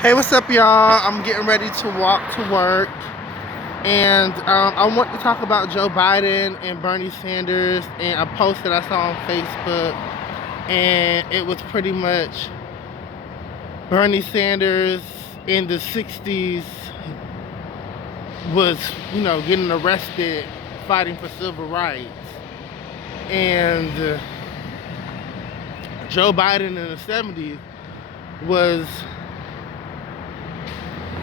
Hey, what's up, y'all? I'm getting ready to walk to work, and I want to talk about Joe Biden and Bernie Sanders and a post that I saw on Facebook, and it was pretty much Bernie Sanders in the 60s was, getting arrested fighting for civil rights, and Joe Biden in the 70s was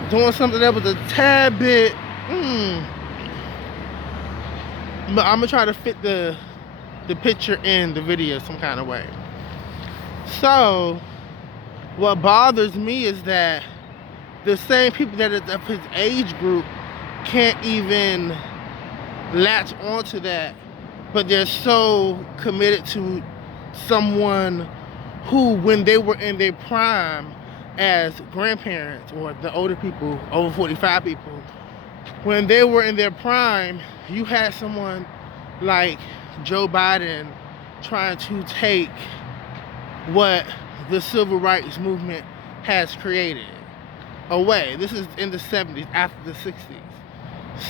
doing something that was a tad bit. But I'm gonna try to fit the picture in the video some kind of way. So what bothers me is that the same people that is of his age group can't even latch onto that, but they're so committed to someone who, when they were in their prime as grandparents or the older people, over 45 people, when they were in their prime, you had someone like Joe Biden trying to take what the civil rights movement has created away. This is in the 70s, after the 60s.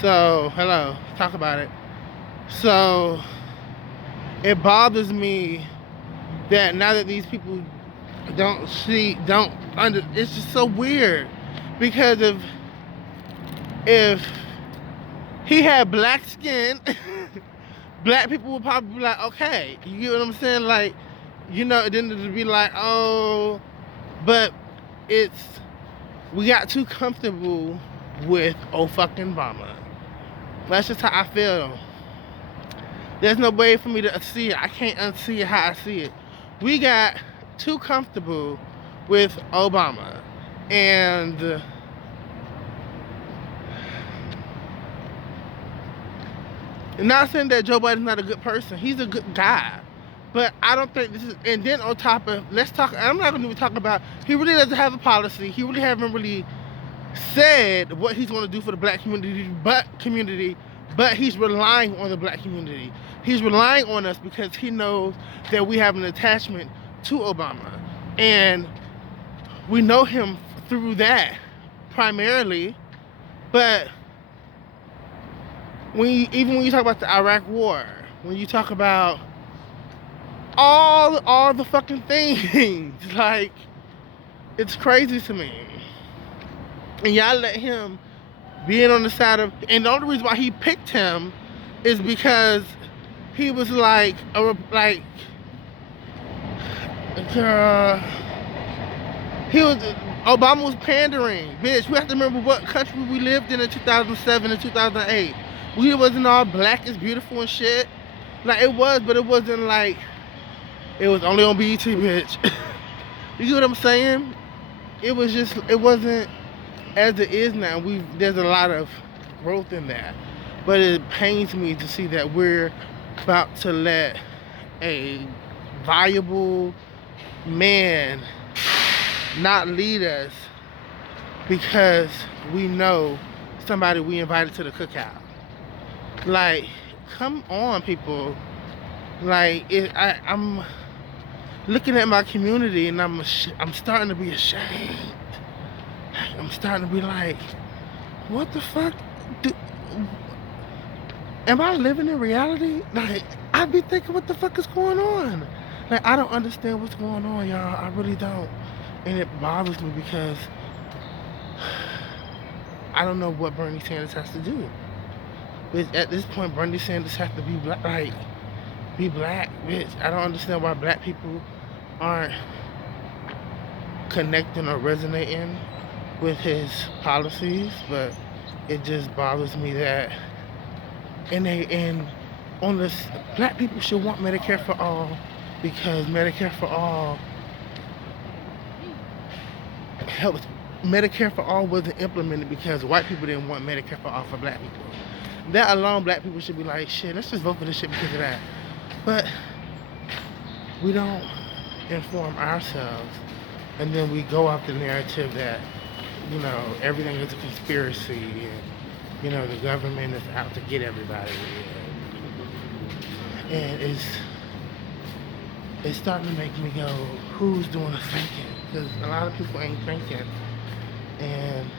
So, hello, talk about it. So, it bothers me that now that these people it's just so weird. Because if he had black skin, black people would probably be like, okay, you get what I'm saying? Like, then it'd be like, oh, but we got too comfortable with oh fucking Obama. That's just how I feel. There's no way for me to see it. I can't unsee it how I see it. We got too comfortable with Obama. And not saying that Joe Biden's not a good person. He's a good guy. But I don't think this is, and then on top of, I'm not gonna even talk about, he really doesn't have a policy. He really haven't really said what he's gonna do for the black community, but he's relying on the black community. He's relying on us because he knows that we have an attachment to Obama. And we know him through that primarily, but even when you talk about the Iraq War, when you talk about all the fucking things, like, it's crazy to me. And y'all let him being on the side of, and the only reason why he picked him is because he was like Obama was pandering, bitch. We have to remember what country we lived in 2007 and 2008. We wasn't all black is beautiful and shit. Like, it was, but it wasn't like it was only on BET, bitch. You get what I'm saying? It wasn't as it is now. There's a lot of growth in that. But it pains me to see that we're about to let a viable man not lead us because we know somebody we invited to the cookout. Like, come on, people. Like, I'm looking at my community and I'm starting to be ashamed. I'm starting to be like, what the fuck? Am I living in reality? Like, I be thinking, what the fuck is going on? Like, I don't understand what's going on, y'all. I really don't. And it bothers me because I don't know what Bernie Sanders has to do. But at this point, Bernie Sanders has to be black. Like, be black, bitch. I don't understand why black people aren't connecting or resonating with his policies, but it just bothers me that and on this, black people should want Medicare for all, because Medicare for all helps. Medicare for all wasn't implemented because white people didn't want Medicare for all for black people. That alone, black people should be like, shit, let's just vote for this shit because of that. But we don't inform ourselves, and then we go off the narrative that, everything is a conspiracy, and, the government is out to get everybody. And it's starting to make me go, who's doing the thinking? Because a lot of people ain't thinking. and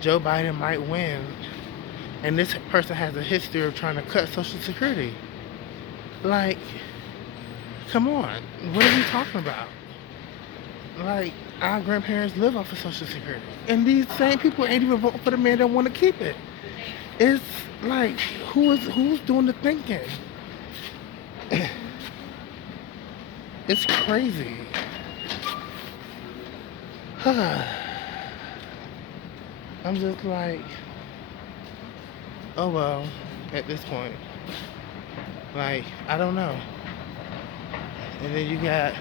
Joe Biden might win, and this person has a history of trying to cut Social Security. Like, come on, what are we talking about? Like, our grandparents live off of Social Security, and these same people ain't even voting for the man that want to keep it. It's like, who's doing the thinking? It's crazy. I'm just like, oh well, at this point. Like, I don't know. And then you got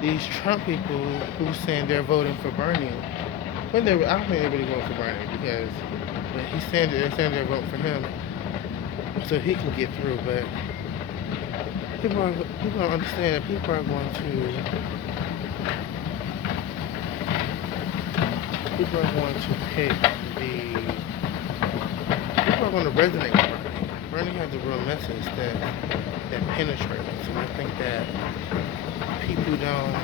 these Trump people who saying they're voting for Bernie. I don't think they're really voting for Bernie because he's saying they're voting for him so he can get through. But people don't understand that people are going to pick people are going to resonate with Bernie. Bernie has a real message that penetrates, and I think that people don't.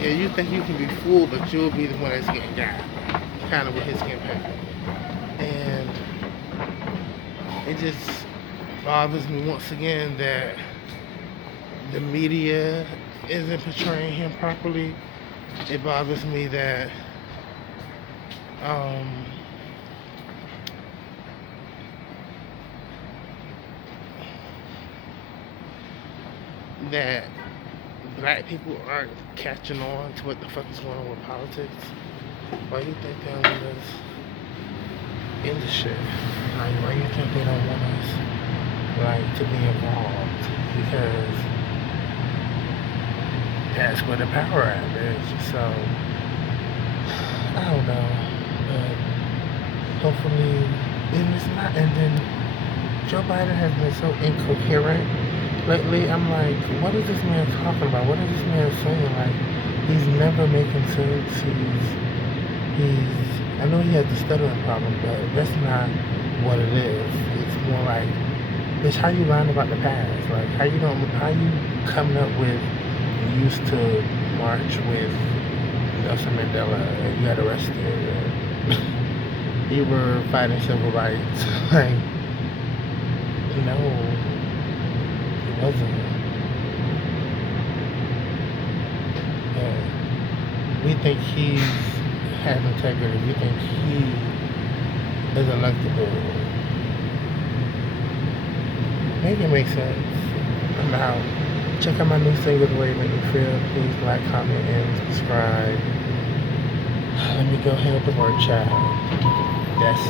Yeah, you think you can be fooled, but you'll be the one that's getting got, kind of with his campaign. And it just bothers me once again that the media isn't portraying him properly. It bothers me that that black people aren't catching on to what the fuck is going on with politics. Why do you think they don't want us in the shit? Like, why do you think they don't want us, like, to be involved? Because that's where the power at is. So, I don't know. But hopefully, it's not. And then Joe Biden has been so incoherent lately. I'm like, what is this man talking about? What is this man saying? Like, he's never making sense. I know he has the stuttering problem, but that's not what it is. It's more like, bitch, how you lying about the past? Like, how you coming up with, you used to march with Nelson Mandela and you got arrested and you were fighting civil rights. Like, no, it wasn't. And we think he has integrity. We think he is electable. Make it make sense. I'm out. Check out my new single, The Way You Make Me Feel. Please like, comment, and subscribe. Let me go ahead with the word child. That's